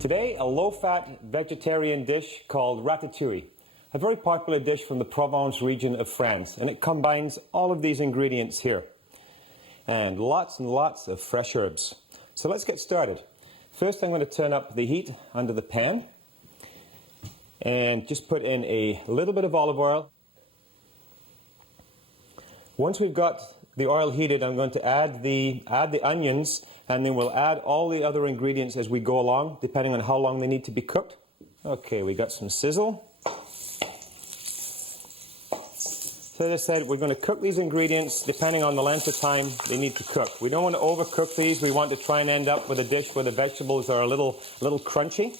Today, a low-fat vegetarian dish called ratatouille, a very popular dish from the Provence region of France, and it combines all of these ingredients here and lots of fresh herbs. So let's get started. First, I'm going to turn up the heat under the pan and just put in a little bit of olive oil. Once we've got the oil heated, I'm going to add the onions, and then we'll add all the other ingredients as we go along, depending on how long they need to be cooked. Okay, we got some sizzle. So as I said, we're going to cook these ingredients depending on the length of time they need to cook. We don't want to overcook these. We want to try and end up with a dish where the vegetables are a little crunchy.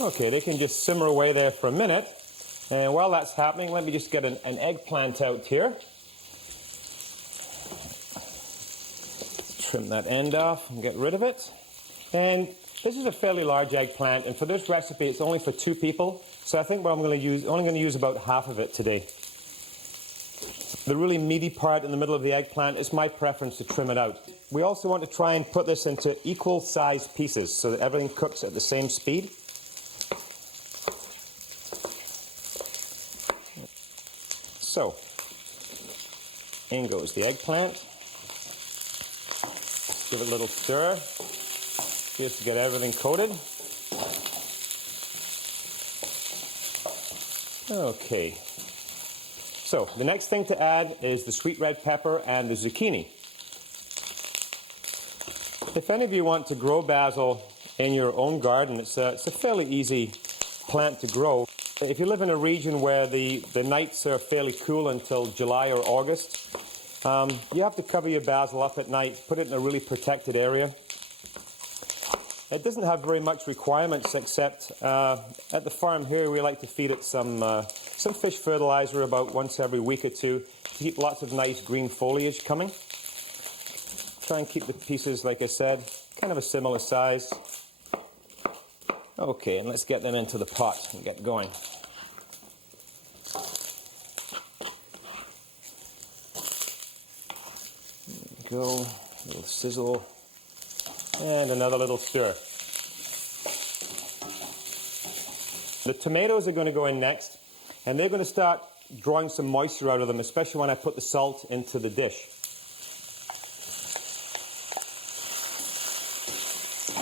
Okay, they can just simmer away there for a minute. And while that's happening, let me just get an eggplant out here. Trim that end off and get rid of it. And this is a fairly large eggplant, and for this recipe it's only for 2 people. So I think I'm only going to use about half of it today. The really meaty part in the middle of the eggplant is my preference to trim it out. We also want to try and put this into equal sized pieces so that everything cooks at the same speed. So, in goes the eggplant. Give it a little stir, just to get everything coated. Okay, so the next thing to add is the sweet red pepper and the zucchini. If any of you want to grow basil in your own garden, it's a fairly easy plant to grow. If you live in a region where the nights are fairly cool until July or August, you have to cover your basil up at night, put it in a really protected area. It doesn't have very much requirements, except at the farm here we like to feed it some fish fertilizer about once every week or two to keep lots of nice green foliage coming. Try and keep the pieces, like I said, kind of a similar size. Okay, and let's get them into the pot and get going. There we go, a little sizzle. And another little stir. The tomatoes are going to go in next, and they're going to start drawing some moisture out of them, especially when I put the salt into the dish.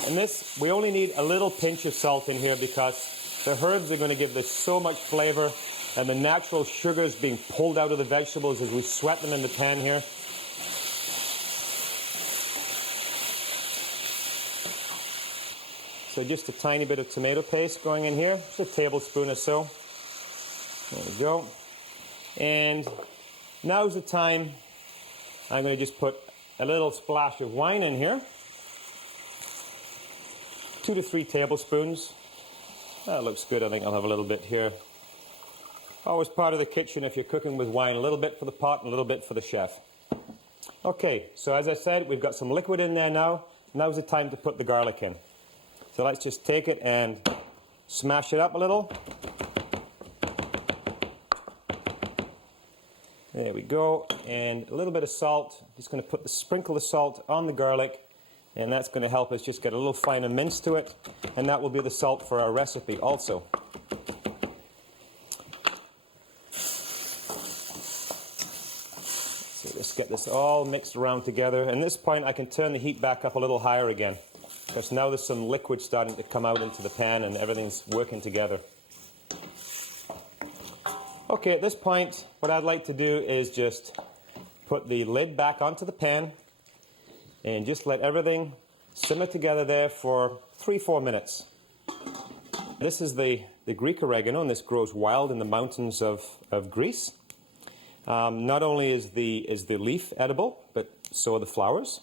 And this, we only need a little pinch of salt in here because the herbs are going to give this so much flavor, and the natural sugars being pulled out of the vegetables as we sweat them in the pan here. So just a tiny bit of tomato paste going in here, just a tablespoon or so. There we go. And now's the time I'm going to just put a little splash of wine in here. 2 to 3 tablespoons. That looks good. I think I'll have a little bit here. Always part of the kitchen if you're cooking with wine, a little bit for the pot and a little bit for the chef. Okay, so as I said, we've got some liquid in there now. Now's the time to put the garlic in. So let's just take it and smash it up a little. There we go. And a little bit of salt. Just going to sprinkle the salt on the garlic, and that's going to help us just get a little finer mince to it. And that will be the salt for our recipe also. So let's get this all mixed around together. At this point, I can turn the heat back up a little higher again, because now there's some liquid starting to come out into the pan and everything's working together. Okay, at this point, what I'd like to do is just put the lid back onto the pan and just let everything simmer together there for 3-4 minutes. This is the Greek oregano, and this grows wild in the mountains of Greece. Not only is the leaf edible, but so are the flowers.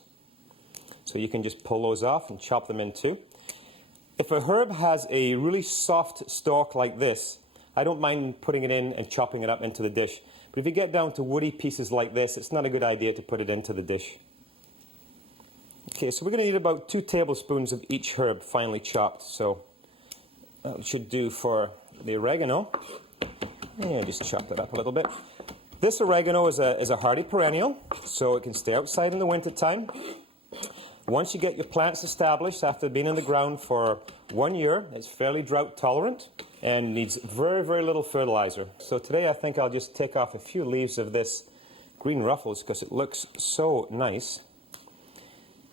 So you can just pull those off and chop them in two. If a herb has a really soft stalk like this, I don't mind putting it in and chopping it up into the dish. But if you get down to woody pieces like this, it's not a good idea to put it into the dish. Okay, so we're going to need about 2 tablespoons of each herb finely chopped. So that should do for the oregano. And just chop that up a little bit. This oregano is a hardy perennial, so it can stay outside in the winter time. Once you get your plants established after being in the ground for 1 year, it's fairly drought tolerant and needs very, very little fertilizer. So today I think I'll just take off a few leaves of this green ruffles because it looks so nice.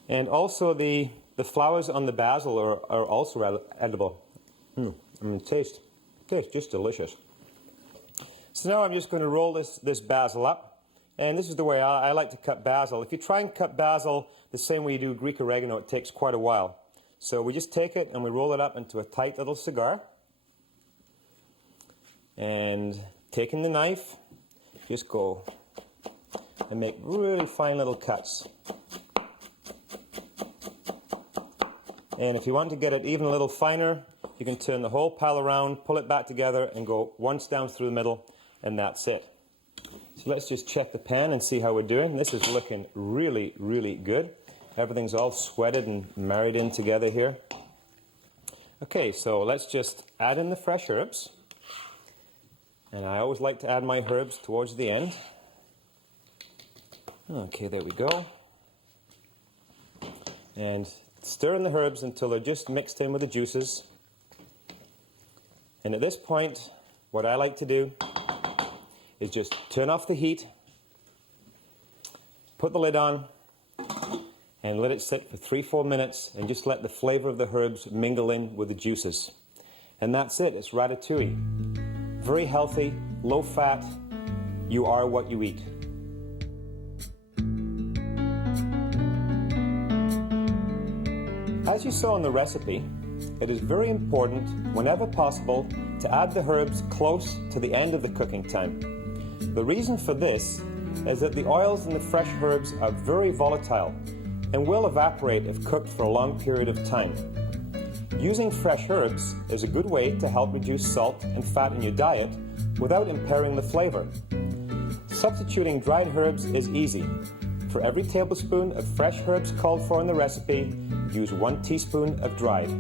And also the flowers on the basil are also edible. Taste just delicious. So now I'm just going to roll this basil up. And this is the way I like to cut basil. If you try and cut basil the same way you do Greek oregano, it takes quite a while. So we just take it and we roll it up into a tight little cigar. And taking the knife, just go and make really fine little cuts. And if you want to get it even a little finer, you can turn the whole pile around, pull it back together, and go once down through the middle, and that's it. So let's just check the pan and see how we're doing. This is looking really, really good. Everything's all sweated and married in together here. Okay, so let's just add in the fresh herbs. And I always like to add my herbs towards the end. Okay, there we go. And stir in the herbs until they're just mixed in with the juices. And at this point, what I like to do is just turn off the heat, put the lid on, and let it sit for 3-4 minutes and just let the flavor of the herbs mingle in with the juices. And that's it, it's ratatouille. Very healthy, low fat, you are what you eat. As you saw in the recipe, it is very important, whenever possible, to add the herbs close to the end of the cooking time. The reason for this is that the oils in the fresh herbs are very volatile and will evaporate if cooked for a long period of time. Using fresh herbs is a good way to help reduce salt and fat in your diet without impairing the flavor. Substituting dried herbs is easy. For every tablespoon of fresh herbs called for in the recipe, use 1 teaspoon of dried.